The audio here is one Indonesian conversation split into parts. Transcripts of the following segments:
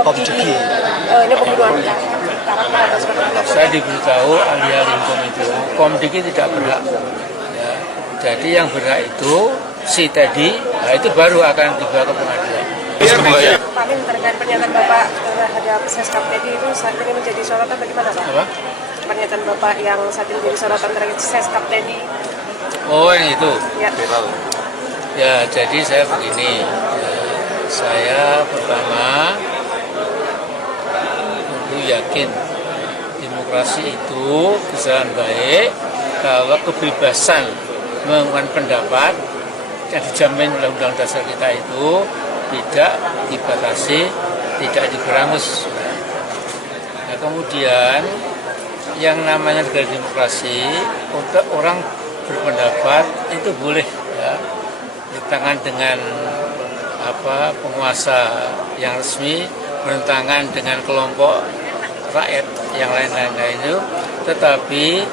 Komdiki. Ini pembunuhan Saya diberitahu ahli-ahli hukum itu Komdiki tidak berhak. Ya. Jadi yang berhak itu si Teddy, nah itu baru akan dibawa ke pengadilan. Paling terkait pernyataan Bapak terhadap Seskap Teddy itu saat ini menjadi sorotan bagaimana Pak? Apa? Pernyataan Bapak yang saat ini menjadi sorotan terkait Seskap Teddy. Oh yang itu. Ya. Ya jadi saya begini. Ya, saya pertama yakin demokrasi itu berjalan baik kalau kebebasan mengungkapkan pendapat yang dijamin oleh Undang-Undang Dasar kita itu tidak dibatasi, tidak diberangus. Nah, kemudian yang namanya negara demokrasi untuk orang berpendapat itu boleh ya, bertentangan dengan penguasa yang resmi, bertentangan dengan kelompok rakyat yang lain-lain itu, tetapi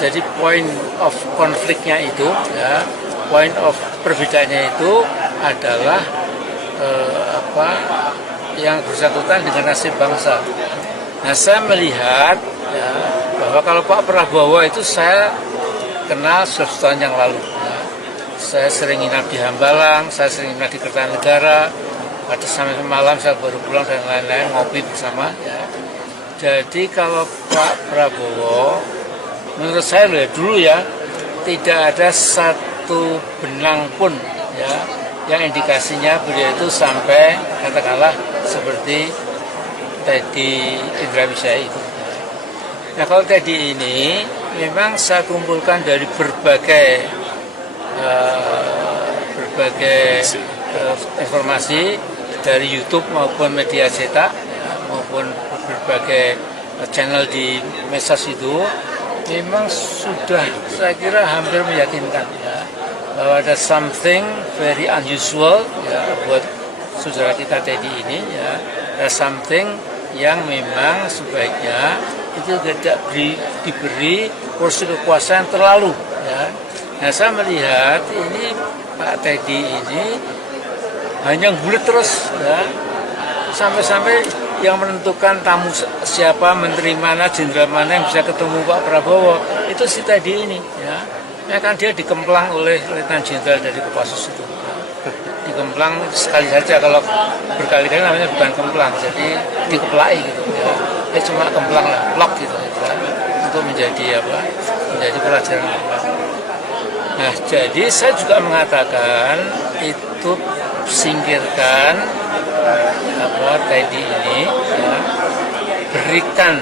jadi point of konfliknya itu ya, point of perbedaannya itu adalah yang bersangkutan dengan nasib bangsa. Nah saya melihat ya, bahwa kalau Pak Prabowo itu saya kenal 11 tahun yang lalu ya. Saya sering nginap di Hambalang, saya sering nginap di Kertanegara. Pada sampai malam saya baru pulang dan lain-lain ngopi bersama ya. Jadi kalau Pak Prabowo menurut saya dulu ya tidak ada satu benang pun ya yang indikasinya beliau itu sampai katakanlah seperti Teddy Indrawisaya itu. Nah kalau Teddy ini memang saya kumpulkan dari berbagai informasi dari YouTube maupun media cetak maupun berbagai channel di medsos itu memang sudah saya kira hampir meyakinkan ya, bahwa ada something very unusual ya, buat saudara kita Teddy ini ya, ada something yang memang sebaiknya itu tidak diberi porsi kekuasaan terlalu ya. Nah saya melihat ini Pak Teddy ini hanya bulat terus ya, sampai-sampai yang menentukan tamu siapa, menteri mana, jenderal mana yang bisa ketemu Pak Prabowo itu si Teddy ini ya. Ya kan dia dikemplang oleh Letnan Jenderal dari Kopassus itu ya. Dikemplang sekali saja, kalau berkali-kali namanya bukan kemplang, jadi dikeplai gitu ya. Dia cuma kemplang lah, lock gitu ya, untuk menjadi menjadi pelajaran. Nah jadi saya juga mengatakan itu singkirkan Teddy ini ya, berikan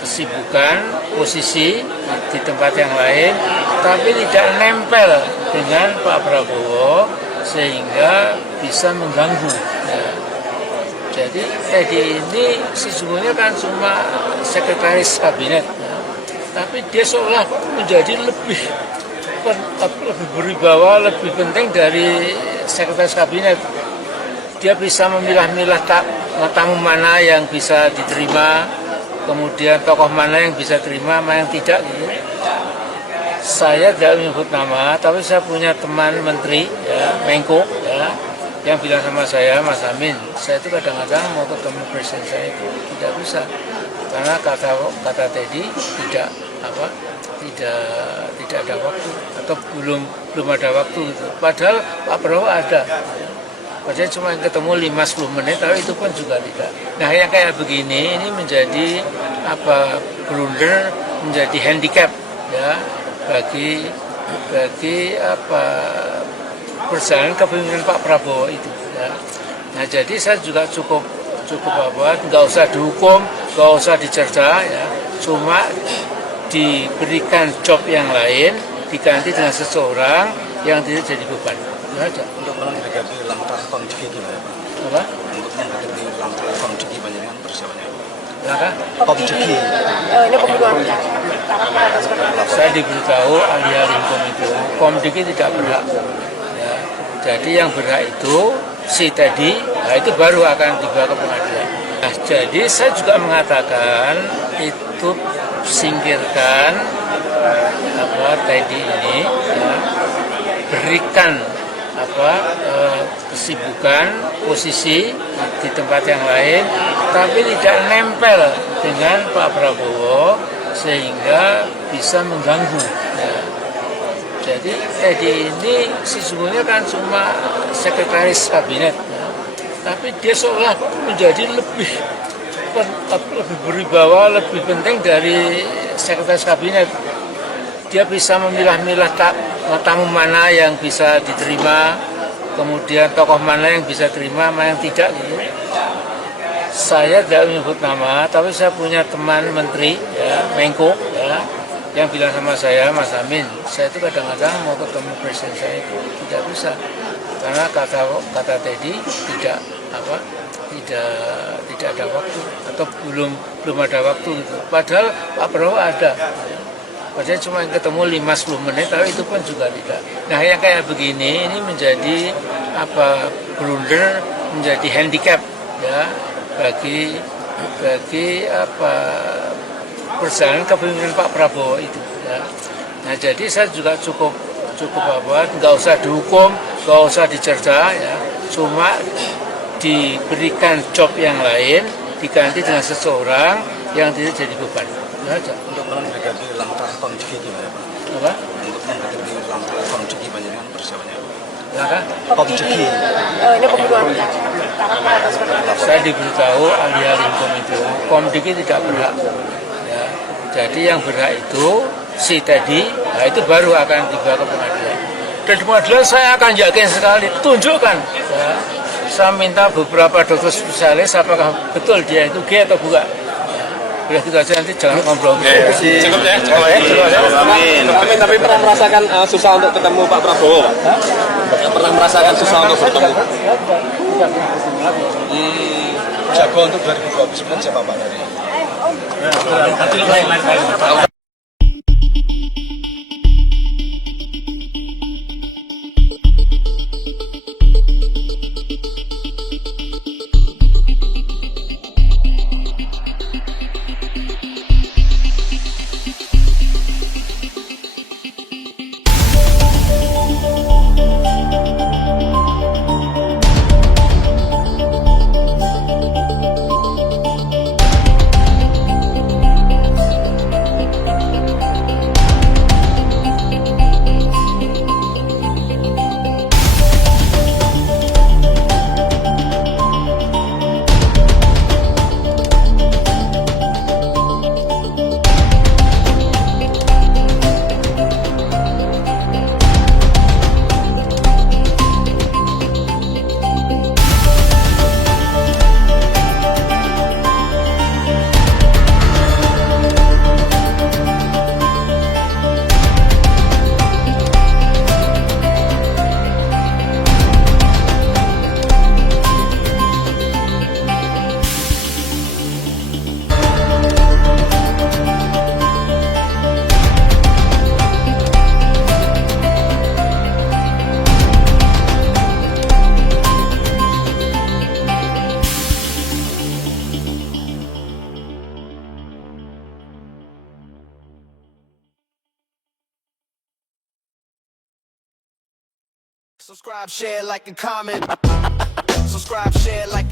kesibukan posisi di tempat yang lain tapi tidak nempel dengan Pak Prabowo sehingga bisa mengganggu ya. Jadi Teddy ini sesungguhnya kan cuma sekretaris kabinet ya, tapi dia seolah menjadi lebih berwibawa, lebih penting dari sekretaris kabinet. Dia bisa memilah-milah tamu mana yang bisa diterima, kemudian tokoh mana yang bisa terima, mana yang tidak gitu. Saya tidak menyebut nama, tapi saya punya teman menteri ya, Menko ya, yang bilang sama saya, Mas Amin, saya itu kadang-kadang mau ketemu presiden saya itu tidak bisa karena kata Teddy tidak ada waktu atau belum ada waktu gitu. Padahal Pak Prabowo ada. Padahal cuma ketemu 5-10 menit, tapi itu pun juga tidak. Nah yang kayak begini ini menjadi blunder, menjadi handicap ya bagi perjalanan kepemimpinan Pak Prabowo itu ya. Nah jadi saya juga cukup nggak usah dihukum, nggak usah dicerca ya, cuma diberikan job yang lain, diganti dengan seseorang yang tidak jadi beban. Aja. Untuk menghadapi langkah Komdiki gimana Pak? Apa? Untuk menghadapi langkah Komdiki bagaimana persiapannya? Langkah? Komdiki. Ini pembunuhan. Saya diberitahu ahli-ahli hukum itu Komdiki tidak berhak. Ya. Jadi yang berhak itu si Teddy, nah itu baru akan dibawa ke pengadilan. Nah, jadi saya juga mengatakan itu singkirkan Teddy ini ya, berikan kesibukan posisi di tempat yang lain, tapi tidak nempel dengan Pak Prabowo sehingga bisa mengganggu. Ya. Jadi Teddy ini sesungguhnya kan cuma sekretaris kabinet, ya. Tapi dia seolah menjadi lebih berwibawa, lebih penting dari sekretaris kabinet. Dia bisa memilah-milah tamu mana yang bisa diterima, kemudian tokoh mana yang bisa terima, mana yang tidak gitu. Saya tidak menyebut nama, tapi saya punya teman menteri, ya, Menko, ya, yang bilang sama saya, Mas Amin, saya itu kadang-kadang mau ketemu presiden saya itu tidak bisa, karena kata Teddy tidak ada waktu atau belum ada waktu gitu. Padahal Pak Prabowo ada. Padahal cuma ketemu 5-10 menit, tapi itu pun juga tidak. Nah, yang kayak begini ini menjadi blunder, menjadi handicap, ya, bagi perjalanan kepemimpinan Pak Prabowo itu. Ya. Nah, jadi saya juga cukup nggak usah dihukum, nggak usah dicerca, ya, cuma diberikan job yang lain, diganti dengan seseorang yang tidak jadi beban. Ya aja. Untuk menghadapi langkah konjeki gimana Pak? Apa? Untuk menghadapi langkah konjeki panjenengan persiapannya apa? Langkah? Konjeki. Ini pembunuhan atau seperti apa? Saya diberitahu ahli-ahli hukum itu, Komdiki tidak berhak. Ya. Jadi yang berhak itu si Teddy, nah itu baru akan dibawa ke pengadilan. Dan di pengadilan saya akan yakin sekali, tunjukkan. Ya. Saya minta beberapa dokter spesialis, apakah betul dia itu gay atau bukan. Udah gitu aja, nanti jangan ngobrol. Cukup ya? Amin. Tapi pernah merasakan susah untuk ketemu Pak Prabowo, Pak? Pernah merasakan susah untuk bertemu? Jago untuk 2029 siapa Pak dari? Subscribe, share, like, and comment. Subscribe, share, like, and